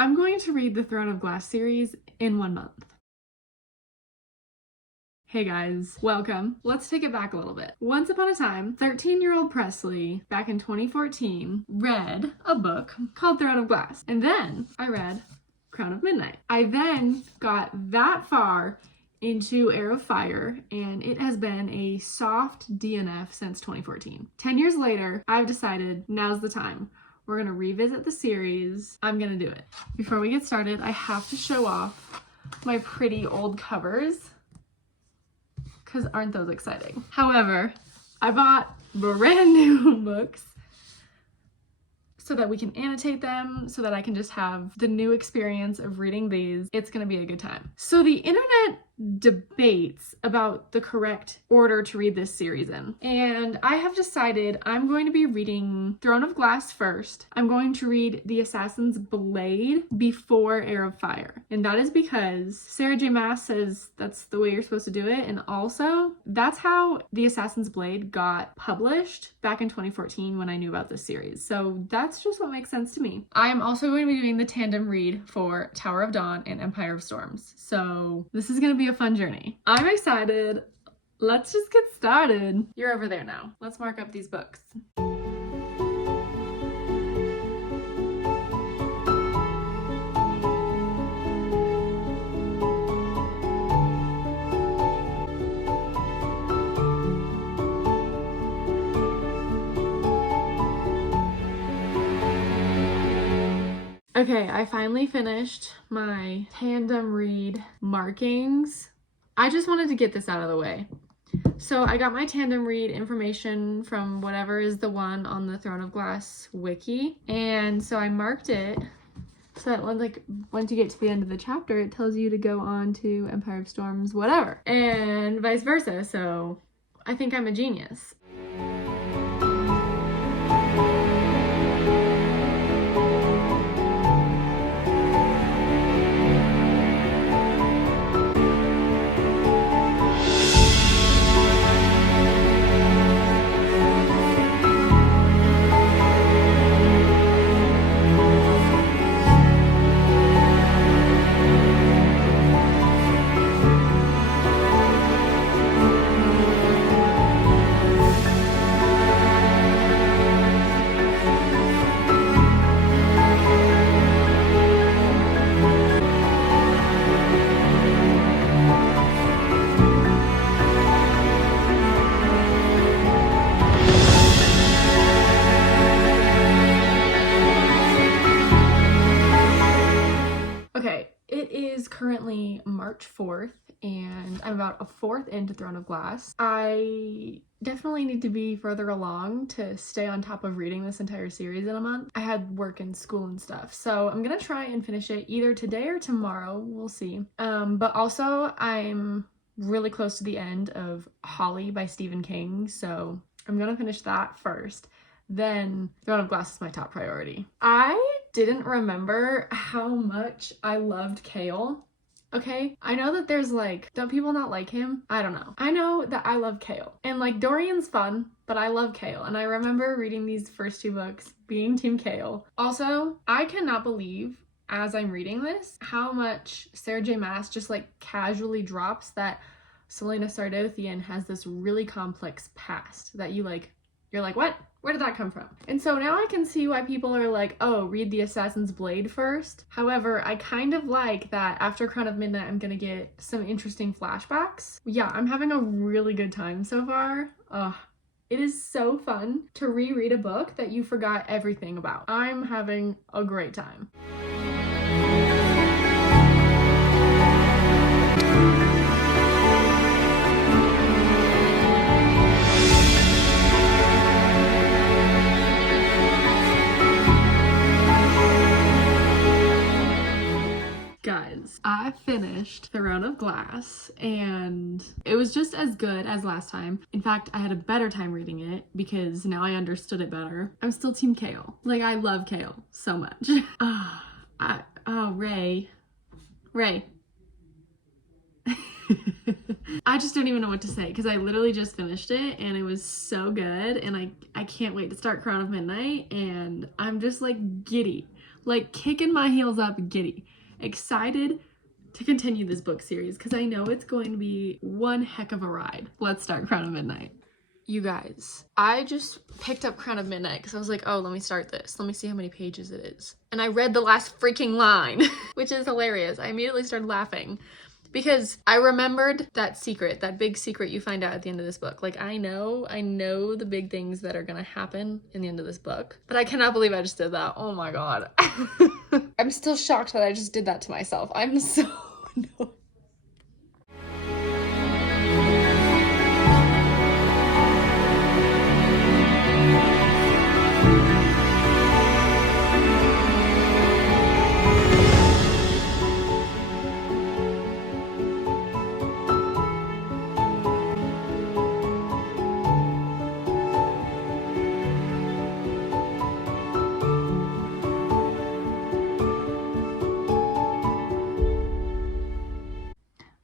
I'm going to read the Throne of Glass series in 1 month. Hey guys, welcome. Let's take it back a little bit. Once upon a time, 13-year-old Presley, back in 2014, read a book called Throne of Glass. And then I read Crown of Midnight. I then got that far into Heir of Fire, and it has been a soft DNF since 2014. 10 years later, I've decided now's the time. We're gonna revisit the series. I'm gonna do it. Before we get started, I have to show off my pretty old covers, because aren't those exciting? However, I bought brand new books so that we can annotate them, so that I can just have the new experience of reading these. It's gonna be a good time. So the internet debates about the correct order to read this series in. And I have decided I'm going to be reading Throne of Glass first. I'm going to read The Assassin's Blade before Heir of Fire. And that is because Sarah J. Maas says that's the way you're supposed to do it. And also, that's how The Assassin's Blade got published back in 2014 when I knew about this series. So that's just what makes sense to me. I am also going to be doing the tandem read for Tower of Dawn and Empire of Storms. So this is going to be a fun journey. I'm excited. Let's just get started. You're over there now. Let's mark up these books. Okay, I finally finished my tandem read markings. I just wanted to get this out of the way. So I got my tandem read information from whatever is the one on the Throne of Glass wiki. And so I marked it so that once you get to the end of the chapter, it tells you to go on to Empire of Storms, whatever. And vice versa, so I think I'm a genius. Currently March 4th and I'm about a fourth into Throne of Glass. I definitely need to be further along to stay on top of reading this entire series in a month. I had work and school and stuff, so I'm gonna try and finish it either today or tomorrow. We'll see. But also I'm really close to the end of Holly by Stephen King, so I'm gonna finish that first. Then Throne of Glass is my top priority. I didn't remember how much I loved Kale. Okay, I know that there's don't people not like him? I don't know. I know that I love Kale. And Dorian's fun, but I love Kale. And I remember reading these first two books being Team Kale. Also, I cannot believe as I'm reading this how much Sarah J. Maas just casually drops that Selena Sardothian has this really complex past that you're like, what? Where did that come from? And so now I can see why people are like, oh, read The Assassin's Blade first. However, I kind of like that after Crown of Midnight, I'm gonna get some interesting flashbacks. Yeah, I'm having a really good time so far. It is so fun to reread a book that you forgot everything about. I'm having a great time. Guys, I finished Throne of Glass and it was just as good as last time. In fact, I had a better time reading it because now I understood it better. I'm still Team Kale. I love Kale so much. Ray. I just don't even know what to say because I literally just finished it and it was so good, and I can't wait to start Crown of Midnight, and I'm just giddy. like kicking my heels up, giddy, excited to continue this book series because I know it's going to be one heck of a ride. Let's start Crown of Midnight. You guys, I just picked up Crown of Midnight because I was like, oh, let me start this. Let me see how many pages it is. And I read the last freaking line, which is hilarious. I immediately started laughing because I remembered that secret, that big secret you find out at the end of this book. Like, I know the big things that are gonna happen in the end of this book, but I cannot believe I just did that. Oh my God. I'm still shocked that I just did that to myself. I'm so annoyed.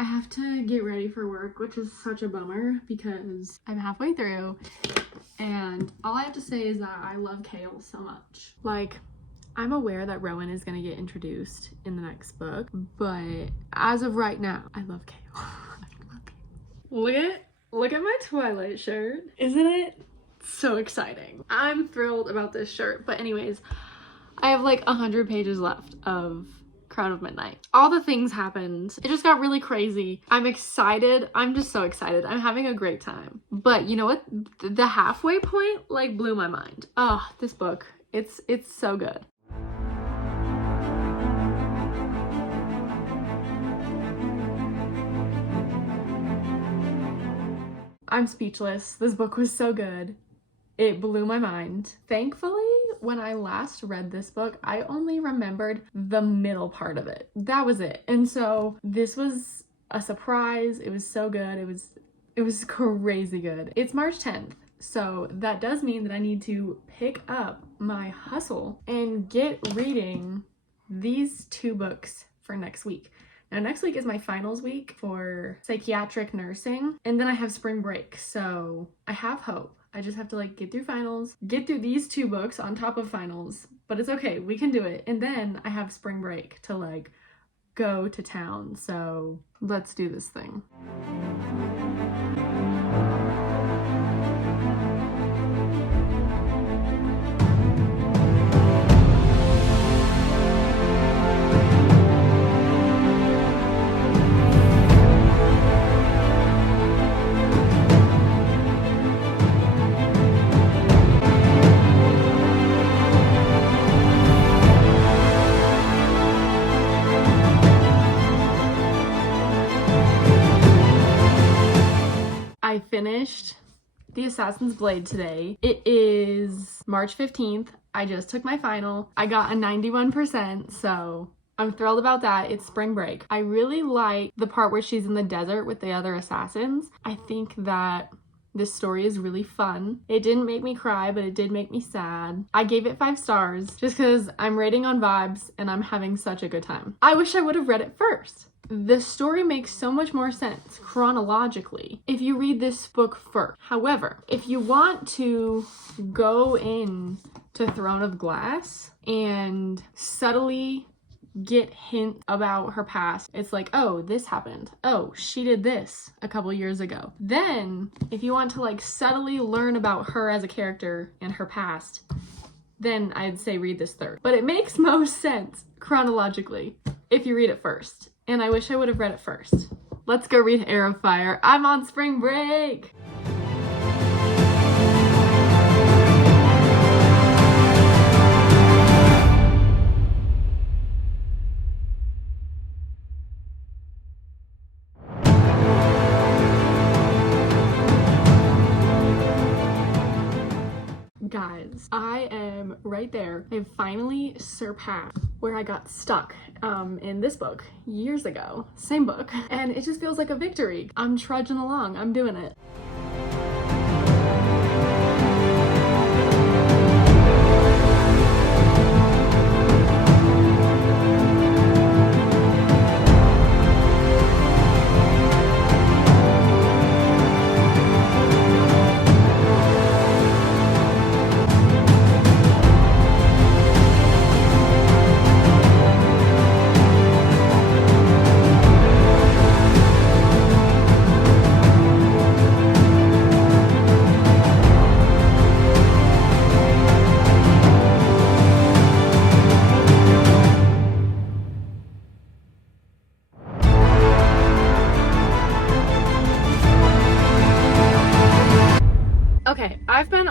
I have to get ready for work, which is such a bummer because I'm halfway through and all I have to say is that I love Kale so much. Like, I'm aware that Rowan is gonna get introduced in the next book, but as of right now, I love Kale. I love Kale. Look at my Twilight shirt. Isn't it so exciting? I'm thrilled about this shirt. But anyways, I have like 100 pages left of Crown of Midnight. All the things happened. It just got really crazy. I'm excited. I'm just so excited. I'm having a great time. But you know what? The halfway point like blew my mind. Oh, this book. It's so good. I'm speechless. This book was so good. It blew my mind. Thankfully, when I last read this book, I only remembered the middle part of it. That was it. And so this was a surprise. It was so good. It was crazy good. It's March 10th. So that does mean that I need to pick up my hustle and get reading these 2 books for next week. Now, next week is my finals week for psychiatric nursing, and then I have spring break, so I have hope. I just have to like get through finals, get through these 2 books on top of finals, but it's okay, we can do it. And then I have spring break to like go to town, so let's do this thing. I finished The Assassin's Blade today. It is March 15th. I just took my final. I got a 91%, so I'm thrilled about that. It's spring break. I really like the part where she's in the desert with the other assassins. I think that this story is really fun. It didn't make me cry, but it did make me sad. I gave it 5 stars just because I'm rating on vibes and I'm having such a good time. I wish I would have read it first. The story makes so much more sense chronologically if you read this book first. However, if you want to go in to Throne of Glass and subtly get hints about her past, it's like, oh, this happened. Oh, she did this a couple years ago. Then, if you want to like subtly learn about her as a character and her past, then I'd say read this third. But it makes most sense chronologically if you read it first. And I wish I would have read it first. Let's go read Heir of Fire. I'm on spring break! Guys, I am right there. I've finally surpassed where I got stuck in this book years ago. Same book. And it just feels like a victory. I'm trudging along. I'm doing it.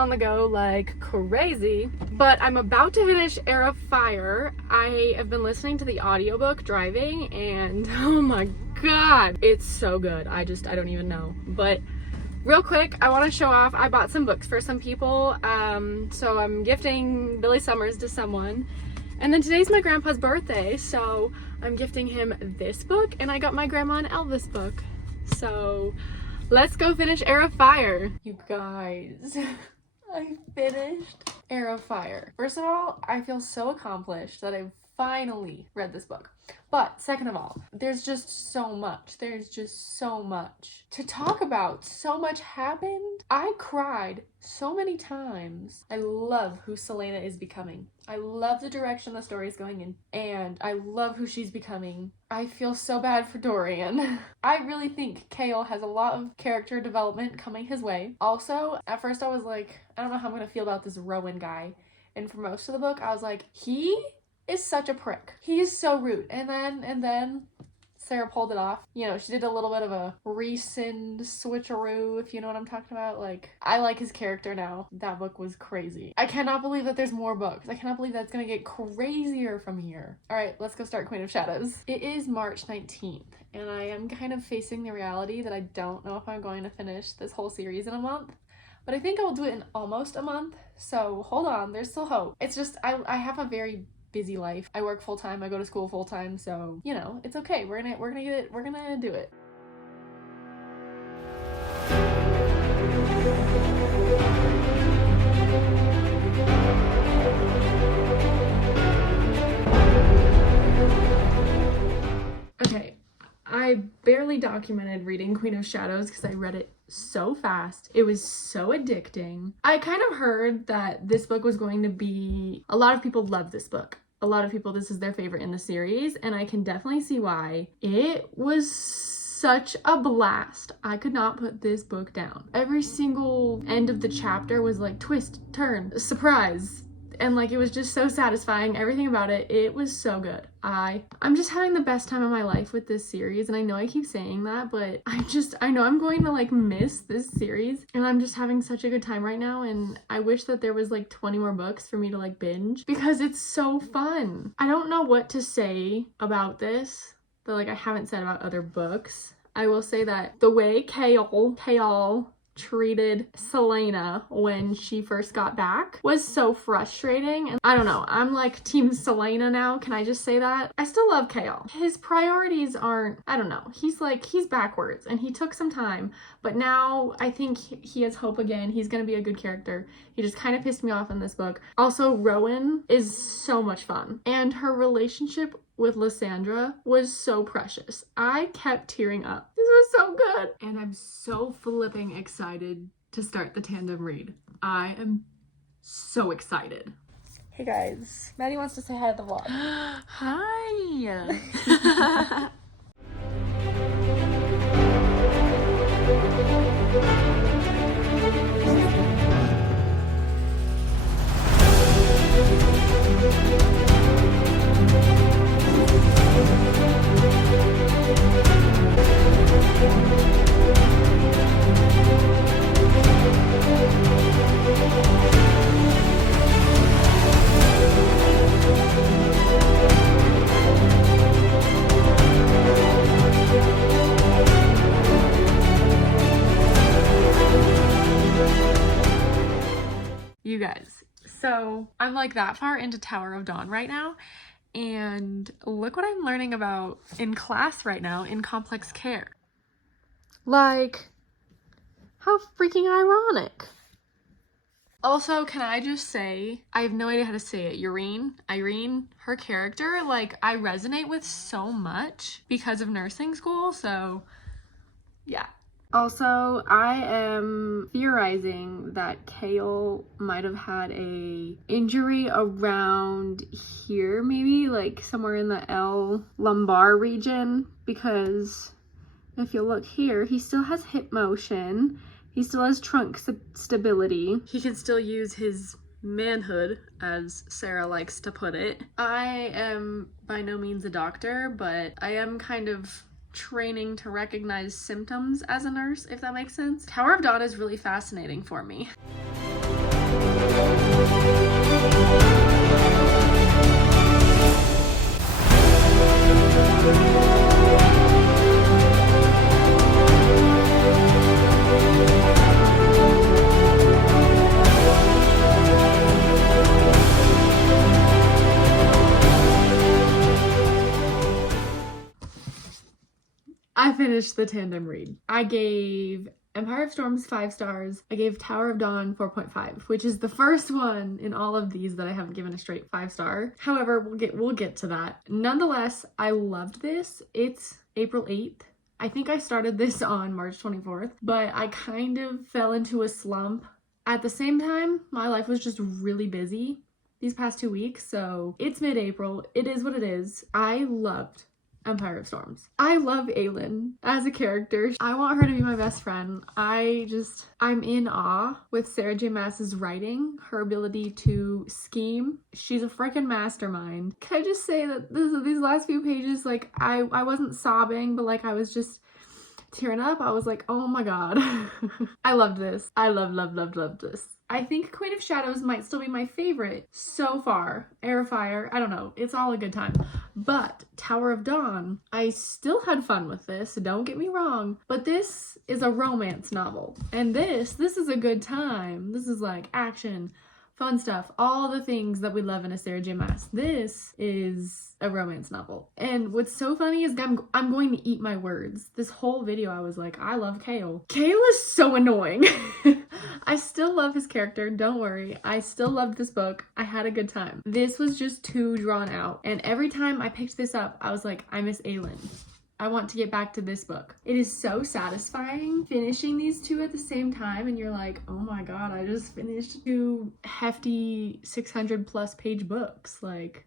on the go like crazy, but I'm about to finish Heir of Fire. I have been listening to the audiobook driving, and oh my god, it's so good. I don't even know. But real quick, I want to show off, I bought some books for some people, so I'm gifting Billy Summers to someone. And then today's my grandpa's birthday, so I'm gifting him this book, and I got my grandma an Elvis book. So let's go finish Heir of Fire. You guys, I finished Heir of Fire. First of all, I feel so accomplished that I've finally read this book. But second of all, there's just so much. There's just so much to talk about. So much happened. I cried so many times. I love who Selena is becoming. I love the direction the story is going in. And I love who she's becoming. I feel so bad for Dorian. I really think Kale has a lot of character development coming his way. Also, at first I was like, I don't know how I'm going to feel about this Rowan guy. And for most of the book, I was like, he is such a prick. He is so rude. And then Sarah pulled it off. You know, she did a little bit of a rescind switcheroo, if you know what I'm talking about. Like, I like his character now. That book was crazy. I cannot believe that there's more books. I cannot believe that's gonna get crazier from here. All right, let's go start Queen of Shadows. It is March 19th, and I am kind of facing the reality that I don't know if I'm going to finish this whole series in a month. But I think I'll do it in almost a month. So hold on, there's still hope. It's just, I have a very busy life. I work full-time, I go to school full-time, so you know, it's okay. We're gonna get it, we're gonna do it. Okay, I barely documented reading Queen of Shadows because I read it so fast. It was so addicting. I kind of heard that this book was going to be, a lot of people love this book. A lot of people, this is their favorite in the series, and I can definitely see why. It was such a blast. I could not put this book down. Every single end of the chapter was like twist, turn, surprise. And like, it was just so satisfying. Everything about it, it was so good. I'm just having the best time of my life with this series, and I know I keep saying that, but I know I'm going to like miss this series, and I'm just having such a good time right now, and I wish that there was like 20 more books for me to like binge, because it's so fun. I don't know what to say about this that like I haven't said about other books. I will say that the way Kale treated Selena when she first got back was so frustrating, and I don't know, I'm like team Selena now. Can I just say that? I still love Kale. His priorities aren't, I don't know, he's backwards, and he took some time, but now I think he has hope again. He's gonna be a good character. He just kind of pissed me off in this book. Also, Rowan is so much fun, and her relationship with Lysandra was so precious. I kept tearing up. This was so good. And I'm so flipping excited to start the tandem read. I am so excited. Hey guys, Maddie wants to say hi to the vlog. Hi. You guys, so I'm like that far into Tower of Dawn right now, and look what I'm learning about in class right now in complex care. Like, how freaking ironic. Also, can I just say, I have no idea how to say it, Irene, her character, like, I resonate with so much because of nursing school, so yeah. Also, I am theorizing that Kale might have had a injury around here, maybe like somewhere in the L lumbar region, because if you look here, he still has hip motion, he still has trunk stability, he can still use his manhood, as Sarah likes to put it. I am by no means a doctor, but I am kind of training to recognize symptoms as a nurse, if that makes sense. Tower of Dawn is really fascinating for me. I finished the tandem read. I gave Empire of Storms 5 stars. I gave Tower of Dawn 4.5, which is the first one in all of these that I haven't given a straight 5-star. However, we'll get to that. Nonetheless, I loved this. It's April 8th. I think I started this on March 24th, but I kind of fell into a slump. At the same time, my life was just really busy these past 2 weeks, so it's mid-April. It is what it is. I loved Empire of Storms. I love Aelin as a character. I want her to be my best friend. I'm in awe with Sarah J. Maas's writing, her ability to scheme. She's a freaking mastermind. Can I just say that these last few pages, like, I wasn't sobbing, but like I was just tearing up. I was like, oh my god. I loved this. I loved this. I think Queen of Shadows might still be my favorite so far. Air of Fire, I don't know. It's all a good time. But Tower of Dawn, I still had fun with this, don't get me wrong. But this is a romance novel. And this is a good time. This is like action, fun stuff, all the things that we love in a Sarah J. Maas. This is a romance novel. And what's so funny is I'm going to eat my words. This whole video I was like, I love Kale. Kale is so annoying. I still love his character, don't worry. I still loved this book. I had a good time. This was just too drawn out. And every time I picked this up, I was like, I miss Aelin. I want to get back to this book. It is so satisfying finishing these two at the same time, and you're like, oh my god, I just finished 2 hefty 600+ page books. Like,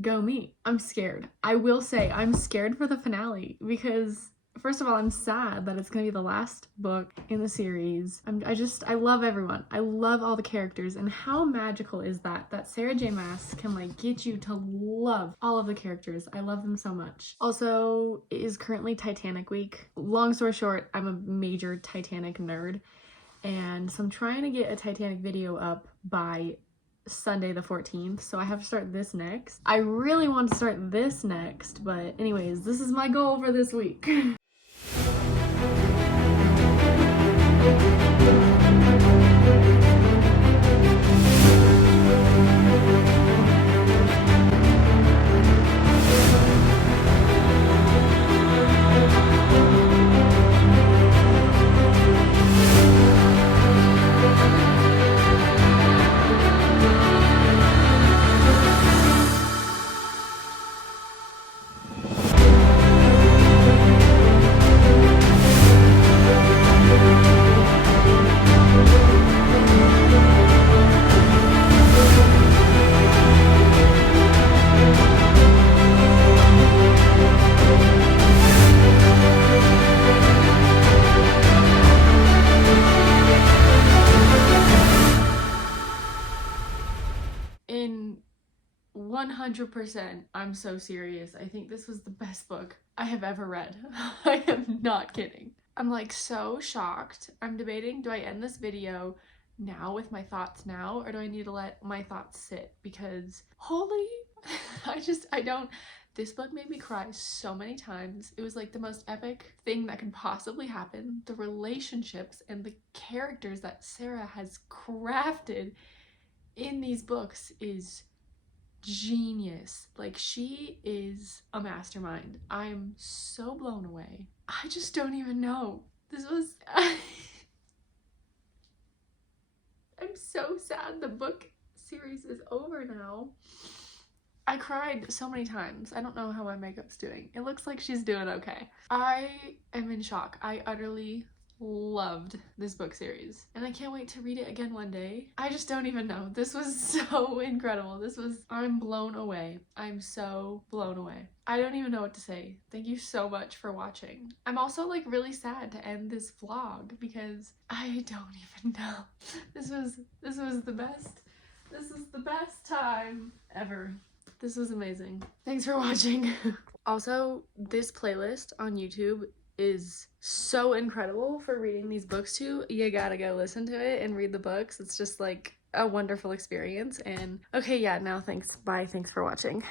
go me. I'm scared. I will say I'm scared for the finale because first of all, I'm sad that it's gonna be the last book in the series. I love everyone. I love all the characters, and how magical is that Sarah J. Maas can like get you to love all of the characters. I love them so much. Also, it is currently Titanic week. Long story short, I'm a major Titanic nerd, and so I'm trying to get a Titanic video up by Sunday the 14th, so I have to start this next. I really want to start this next, but anyways, this is my goal for this week. In 100%, I'm so serious. I think this was the best book I have ever read. I am not kidding. I'm like so shocked. I'm debating, do I end this video now with my thoughts now, or do I need to let my thoughts sit? Because holy, I don't. This book made me cry so many times. It was like the most epic thing that could possibly happen. The relationships and the characters that Sarah has crafted in these books is genius. Like, she is a mastermind. I'm so blown away. I just don't even know. This was I'm so sad the book series is over now. I cried so many times. I don't know how my makeup's doing. It looks like she's doing okay. I am in shock. I utterly loved this book series, and I can't wait to read it again one day. I just don't even know. This was so incredible. I'm blown away. I'm so blown away. I don't even know what to say. Thank you so much for watching. I'm also like really sad to end this vlog because I don't even know. This was the best. This is the best time ever. This was amazing. Thanks for watching. Also, this playlist on YouTube is so incredible for reading these books to. You gotta go listen to it and read the books. It's just like a wonderful experience. And okay, yeah, now thanks. Bye. Thanks for watching.